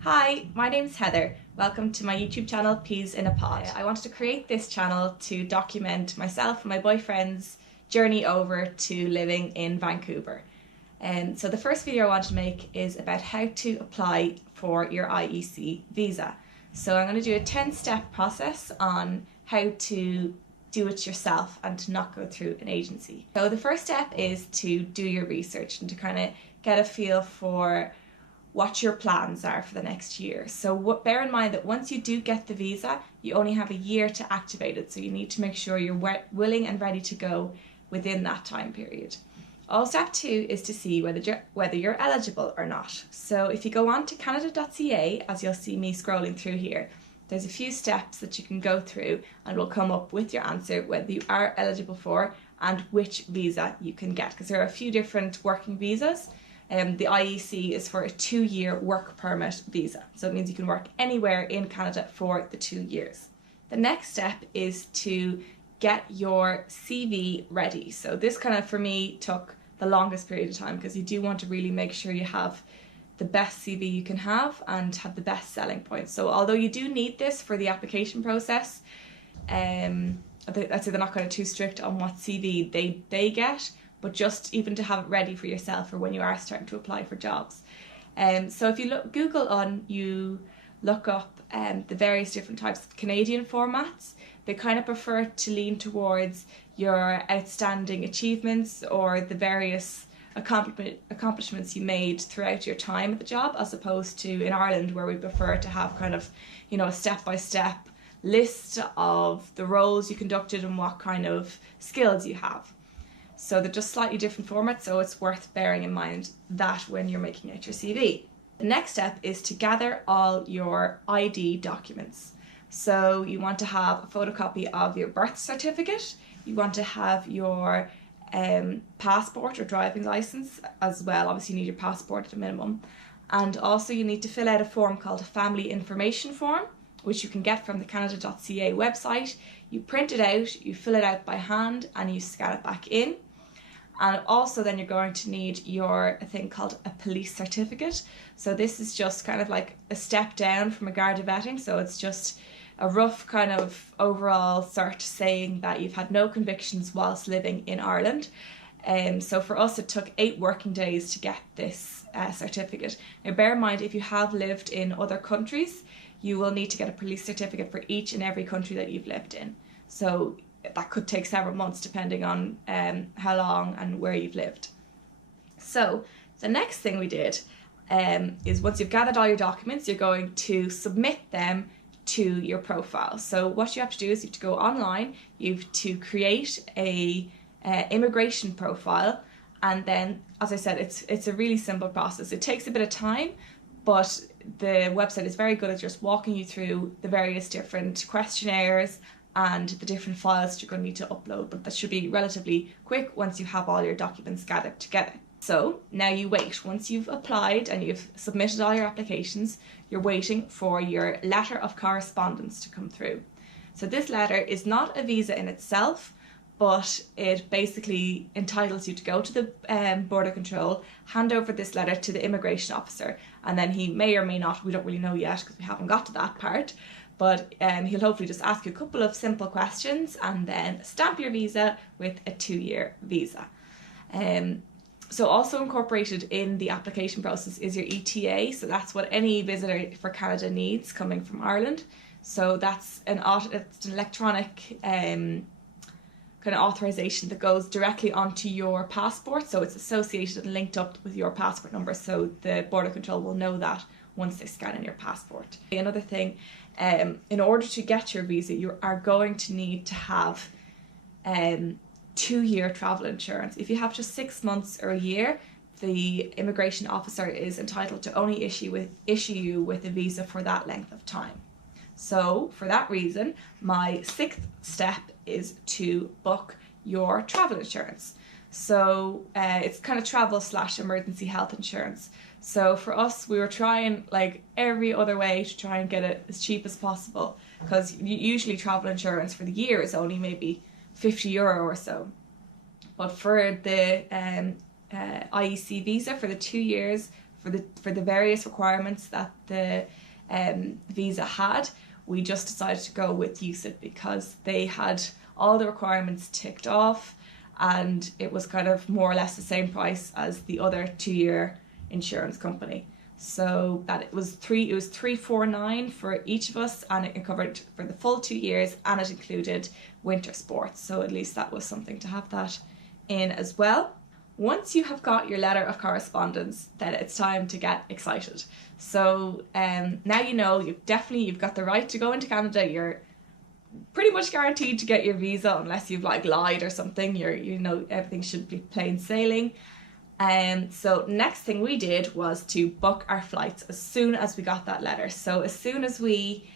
Hi, my name's Heather. Welcome to my YouTube channel, Peas in a Pod. I wanted to create this channel to document myself and my boyfriend's journey over to living in Vancouver. So the first video I want to make is about how to apply for your IEC visa. So I'm going to do a 10-step process on how to do it yourself and to not go through an agency. So the first step is to do your research and to kind of get a feel for what your plans are for the next year. So bear in mind that once you do get the visa, you only have a year to activate it. So you need to make sure you're willing and ready to go within that time period. Step 2 is to see whether you're eligible or not. So if you go on to Canada.ca, as you'll see me scrolling through here, there's a few steps that you can go through and will come up with your answer whether you are eligible for and which visa you can get, because there are a few different working visas. The IEC is for a 2-year work permit visa, so it means you can work anywhere in Canada for the 2 years. The next step is to get your CV ready. So this kind of, for me, took the longest period of time, because you do want to really make sure you have the best CV you can have and have the best selling points. So although you do need this for the application process, I'd say they're not kind of too strict on what CV they get, but just even to have it ready for yourself for when you are starting to apply for jobs. So if you you look up the various different types of Canadian formats, they kind of prefer to lean towards your outstanding achievements or the various accomplishments you made throughout your time at the job, as opposed to in Ireland, where we prefer to have kind of, a step-by-step list of the roles you conducted and what kind of skills you have. So they're just slightly different formats, so it's worth bearing in mind that when you're making out your CV. The next step is to gather all your ID documents. So you want to have a photocopy of your birth certificate, you want to have your passport or driving license as well. Obviously you need your passport at a minimum. And also you need to fill out a form called a family information form, which you can get from the Canada.ca website. You print it out, you fill it out by hand, and you scan it back in. And also then you're going to need a thing called a police certificate. So this is just kind of like a step down from a Garda vetting. So it's just a rough kind of overall cert saying that you've had no convictions whilst living in Ireland. So for us it took 8 working days to get this certificate. Now bear in mind, if you have lived in other countries, you will need to get a police certificate for each and every country that you've lived in. So that could take several months depending on how long and where you've lived. So the next thing we did is, once you've gathered all your documents, you're going to submit them to your profile. So what you have to do is you have to go online, you have to create a immigration profile, and then, as I said, it's a really simple process. It takes a bit of time, but the website is very good at just walking you through the various different questionnaires and the different files that you're going to need to upload, but that should be relatively quick once you have all your documents gathered together. So now you wait. Once you've applied and you've submitted all your applications, you're waiting for your letter of correspondence to come through. So this letter is not a visa in itself, but it basically entitles you to go to the border control, hand over this letter to the immigration officer, and then he may or may not, we don't really know yet because we haven't got to that part, but he'll hopefully just ask you a couple of simple questions and then stamp your visa with a 2-year visa. So also incorporated in the application process is your ETA, so that's what any visitor for Canada needs coming from Ireland. So that's it's an electronic kind of authorization that goes directly onto your passport, so it's associated and linked up with your passport number, so the border control will know that once they scan in your passport. Another thing, in order to get your visa, you are going to need to have 2-year travel insurance. If you have just 6 months or a year, the immigration officer is entitled to only issue you with a visa for that length of time. So for that reason, my 6th step is to book your travel insurance. So it's kind of travel / emergency health insurance. So for us, we were trying like every other way to try and get it as cheap as possible, because usually travel insurance for the year is only maybe €50 or so. But for the IEC visa for the 2 years, for the various requirements that the visa had, we just decided to go with UCIT because they had all the requirements ticked off, and it was kind of more or less the same price as the other 2-year insurance company. So that it was $349 for each of us, and it covered for the full 2 years, and it included winter sports. So at least that was something to have that in as well. Once you have got your letter of correspondence, then it's time to get excited. So now you know you've got the right to go into Canada. You're pretty much guaranteed to get your visa unless you've like lied or something. Everything should be plain sailing. So next thing we did was to book our flights as soon as we got that letter. So as soon as we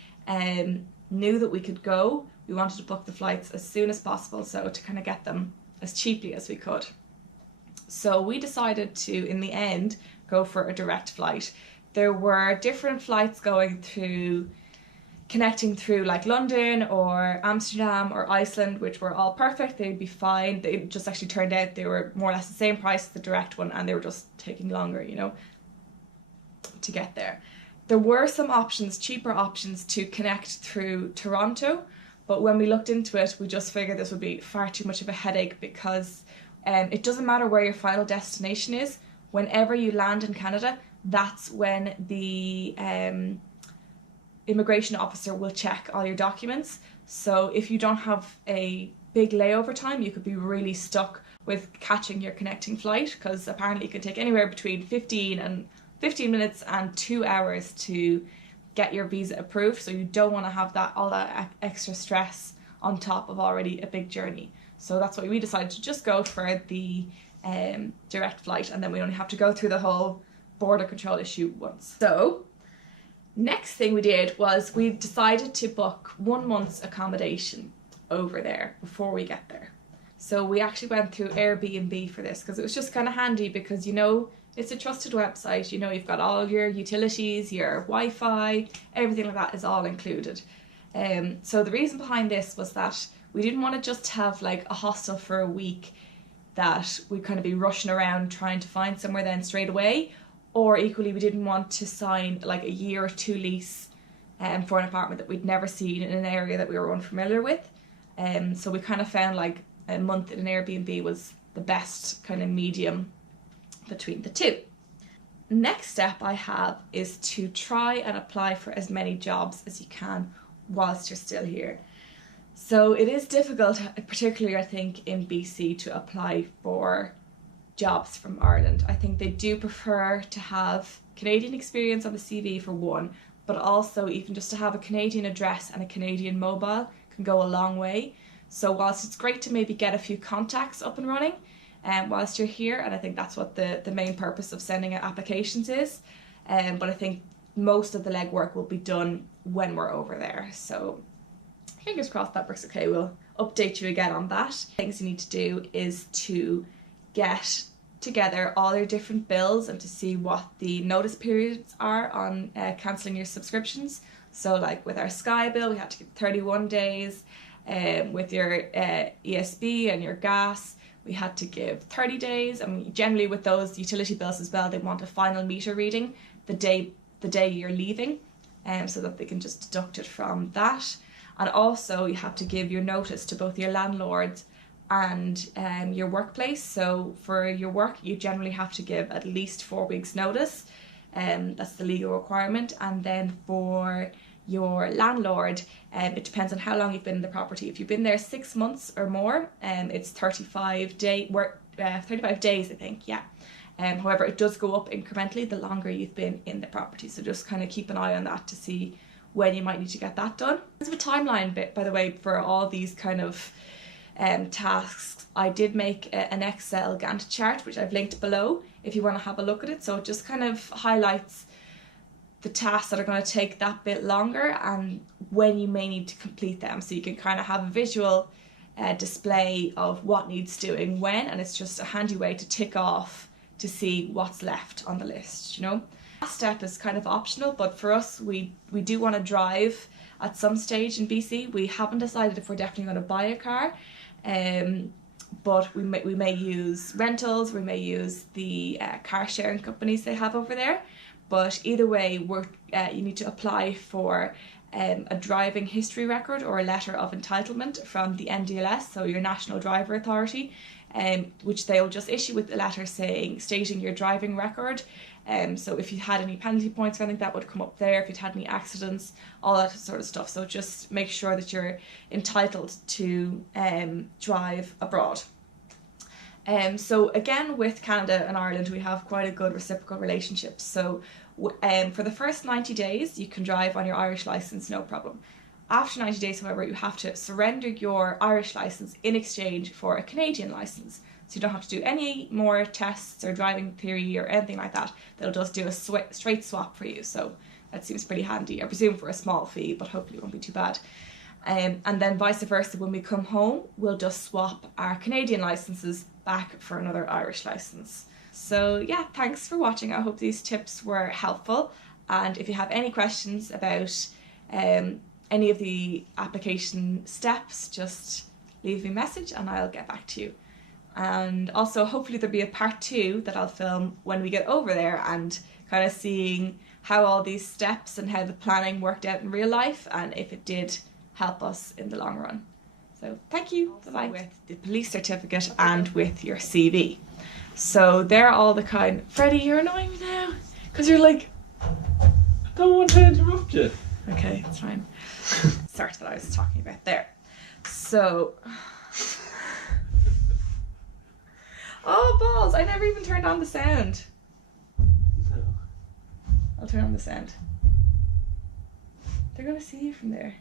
knew that we could go, we wanted to book the flights as soon as possible, so to kind of get them as cheaply as we could. So we decided to, in the end, go for a direct flight. There were different flights connecting through like London or Amsterdam or Iceland, which were all perfect. They'd be fine. They just actually turned out they were more or less the same price as the direct one, and they were just taking longer, to get there. There were some options, cheaper options, to connect through Toronto, but when we looked into it, we just figured this would be far too much of a headache because it doesn't matter where your final destination is. Whenever you land in Canada, that's when the immigration officer will check all your documents. So if you don't have a big layover time, you could be really stuck with catching your connecting flight, because apparently it can take anywhere between 15 minutes and 2 hours to get your visa approved. So you don't want to have all that extra stress on top of already a big journey. So that's why we decided to just go for the direct flight, and then we only have to go through the whole border control issue once. So next thing we did was we decided to book 1 month's accommodation over there before we get there. So we actually went through Airbnb for this because it was just kind of handy, because it's a trusted website. You've got all your utilities, your Wi-Fi, everything like that is all included. So the reason behind this was that we didn't want to just have like a hostel for a week that we'd kind of be rushing around trying to find somewhere then straight away, or equally we didn't want to sign like a year or 2 lease for an apartment that we'd never seen in an area that we were unfamiliar with. So we kind of found like a month in an Airbnb was the best kind of medium between the two. Next step I have is to try and apply for as many jobs as you can whilst you're still here. So it is difficult, particularly I think in BC, to apply for jobs from Ireland. I think they do prefer to have Canadian experience on the CV for one, but also even just to have a Canadian address and a Canadian mobile can go a long way. So whilst it's great to maybe get a few contacts up and running whilst you're here, and I think that's what the main purpose of sending out applications is, but I think most of the legwork will be done when we're over there. So fingers crossed that works okay. We'll update you again on that. Things you need to do is to get together all your different bills and to see what the notice periods are on cancelling your subscriptions. So like with our Sky bill, we had to give 31 days. With your ESB and your gas, we had to give 30 days. And generally with those utility bills as well, they want a final meter reading the day you're leaving, so that they can just deduct it from that. And also you have to give your notice to both your landlord and your workplace. So for your work, you generally have to give at least 4 weeks notice. That's the legal requirement. And then for your landlord, it depends on how long you've been in the property. If you've been there 6 months or more, it's 35 days, I think, yeah. However, it does go up incrementally the longer you've been in the property. So just kind of keep an eye on that to see when you might need to get that done. There's a timeline bit, by the way, for all these kind of tasks. I did make an Excel Gantt chart, which I've linked below if you want to have a look at it. So it just kind of highlights the tasks that are going to take that bit longer and when you may need to complete them, so you can kind of have a visual display of what needs doing when, and it's just a handy way to tick off to see what's left on the list. Last step is kind of optional, but for us, we do want to drive at some stage in BC. We haven't decided if we're definitely going to buy a car, but we may use rentals, we may use the car sharing companies they have over there. But either way, you need to apply for a driving history record or a letter of entitlement from the NDLS, so your National Driver Authority, which they'll just issue with a letter stating your driving record. So if you had any penalty points or anything, that would come up there. If you'd had any accidents, all that sort of stuff. So just make sure that you're entitled to drive abroad. So again, with Canada and Ireland, we have quite a good reciprocal relationship. So for the first 90 days, you can drive on your Irish licence, no problem. After 90 days, however, you have to surrender your Irish licence in exchange for a Canadian licence. So you don't have to do any more tests or driving theory or anything like that. They'll just do a straight swap for you. So that seems pretty handy. I presume for a small fee, but hopefully it won't be too bad. And then vice versa, when we come home, we'll just swap our Canadian licences back for another Irish licence. So yeah, thanks for watching. I hope these tips were helpful. And if you have any questions about any of the application steps, just leave me a message and I'll get back to you. And also hopefully there'll be a part 2 that I'll film when we get over there and kind of seeing how all these steps and how the planning worked out in real life and if it did help us in the long run. So thank you. Bye-bye. With the police certificate and with your CV. So they're all the kind... Freddie, you're annoying me now because you're like... I don't want to interrupt you. Okay, it's fine. Sorry that I was talking about there. So... Oh, balls! I never even turned on the sound. No. I'll turn on the sound. They're gonna see you from there.